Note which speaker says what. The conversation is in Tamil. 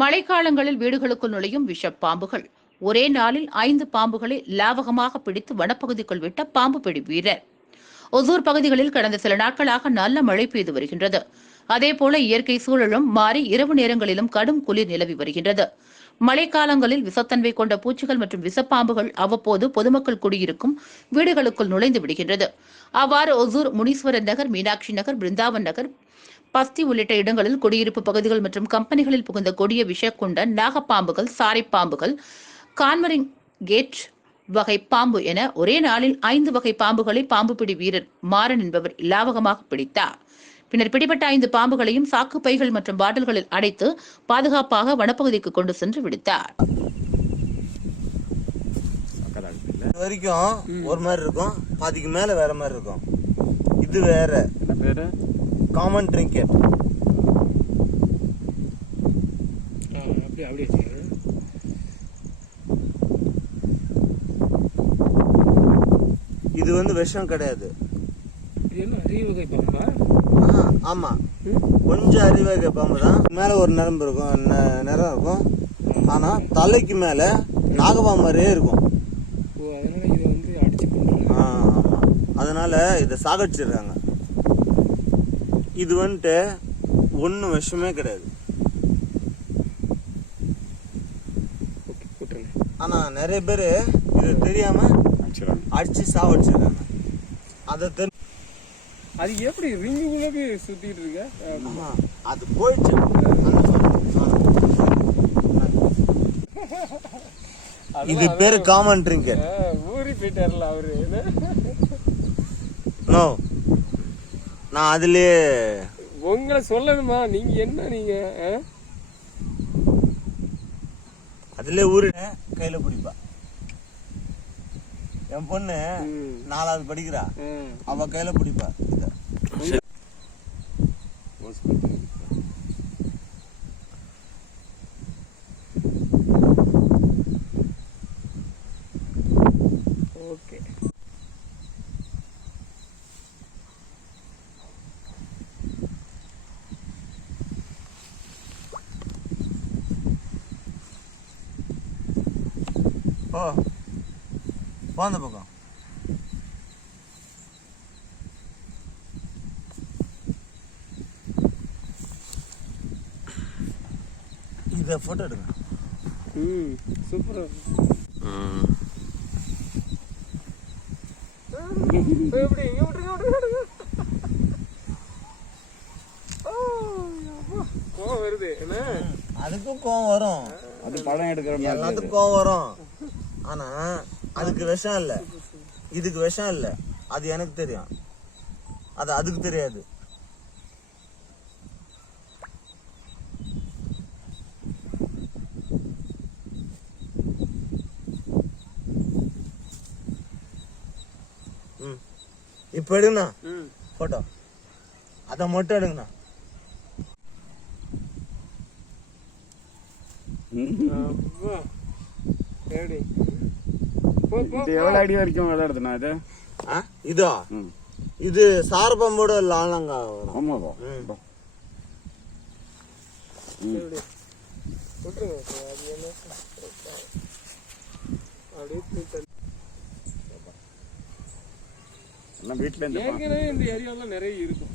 Speaker 1: மழைக்காலங்களில் வீடுகளுக்குள் நுழையும் விஷப்பாம்புகள் ஒரே நாளில் ஐந்து பாம்புகளை லாவகமாக பிடித்து வனப்பகுதிக்குள் விட்ட பாம்பு பிடி வீரர். ஒசூர் பகுதிகளில் கடந்த சில நாட்களாக நல்ல மழை பெய்து வருகின்றது. அதேபோல இயற்கை சூழலும் மாறி இரவு நேரங்களிலும் கடும் குளிர் நிலவி வருகின்றது. மழைக்காலங்களில் விஷத்தன்மை கொண்ட பூச்சிகள் மற்றும் விசப்பாம்புகள் அவ்வப்போது பொதுமக்கள் குடியிருக்கும் வீடுகளுக்குள் நுழைந்து விடுகின்றது. அவ்வாறு ஒசூர் முனீஸ்வரன் நகர் மீனாட்சி நகர் பிருந்தாவன் நகர் பஸ்தி உள்ளிட்ட இடங்களில் குடியிருப்பு பகுதிகள் மற்றும் கம்பெனிகளில் புகுந்த கொடிய விஷ கொண்ட நாகப்பாம்புகள் சாரைப்பாம்புகள் கான்மரிங் கேட் வகை பாம்பு என ஒரே நாளில் ஐந்து வகை பாம்புகளை பாம்பு பிடி வீரர் மாறன் என்பவர் லாவகமாக பிடித்தார். பின்னர் பிடிபட்ட ஐந்து பாம்புகளையும் சாக்கு பைகள் மற்றும் பாட்டில்களில் அடைத்து பாதுகாப்பாக வனப்பகுதிக்கு கொண்டு சென்று விடுத்தார்.
Speaker 2: வரைக்கும் ஒரு மாதிரி இருக்கும். பாதிக்கு மேல வேற மாதிரி இருக்கும். இது வேற.
Speaker 3: என்ன பேரு?
Speaker 2: காமன் ட்ரிங்கெட்
Speaker 4: அப்படியே அப்படியே
Speaker 2: இது வந்து விஷம் கிடையாது.
Speaker 4: இது என்ன அரிய வகை பாம்பா?
Speaker 2: ஆ, ஆமா. கொஞ்சம் அறிவகை பாம்பு தான். மேல ஒரு நரம்பு இருக்கும் நிறம் இருக்கும். ஆனா தலைக்கு மேல நாகபாம்பு மாதிரியே இருக்கும்.
Speaker 4: அதனால இதை
Speaker 2: சாகடிச்சிடுறாங்க. இது வந்துட்டு ஒன்றும் விஷமே கிடையாது.
Speaker 4: ஓகே போட்டுருங்க
Speaker 2: ஆனா நிறைய பேர் இது தெரியாம
Speaker 3: அடிச்சிடறாங்க
Speaker 2: அடிச்சு சாவடிச்சிருக்காங்க. அதை தெரி
Speaker 4: அது எப்படி ரிங்குக்குள்ளே சுத்திட்டு இருக்க?
Speaker 2: அது போயிடுச்சு. இது பேரு காமன் ட்ரிங்கெட்
Speaker 4: ஆ, ஊறி போயிட்டார்ல அவரு?
Speaker 2: நோ நான் அதுலயே
Speaker 4: உங்களை சொல்லணுமா நீங்க என்ன நீங்க?
Speaker 2: அதுலயே ஊறினேன் கையில பிடிப்பா என் பொண்ணு. நாலாவது படிக்கிறா. அவ கையில பிடிப்பா
Speaker 4: ஓகே
Speaker 2: போ போ அந்த பக்கம் இத போட்டோ எடுங்க
Speaker 4: ம் சூப்பரா எப்படி இங்க விட்டுருங்க விட்டுருங்க. கோவம் வருது என்ன
Speaker 2: அதுக்கும் கோவம் வரும்
Speaker 3: அது பழம் எடுக்கிற
Speaker 2: எல்லாத்துக்கும் கோவம் வரும் ஆனா அதுக்கு விஷம் இல்ல. இதுக்கு விஷம் இல்ல. அது எனக்கு தெரியும். அது அதுக்கு தெரியாது. இப்ப எடுங்கண்ணா.
Speaker 4: ம்.
Speaker 2: போட்டோ. அதை மட்டும் எடுங்கண்ணா.
Speaker 4: எப்படி
Speaker 3: இது எவ்வளவு அடி வரைக்கும் விளையாடுதுண்ணா இது?
Speaker 2: ஆ? இதோ? இது சாரபம்போட லாலங்க
Speaker 3: எல்லாம் வீட்டுல இருந்து
Speaker 4: ஏற்கனவே இந்த ஏரியாவில் நிறைய இருக்கும்.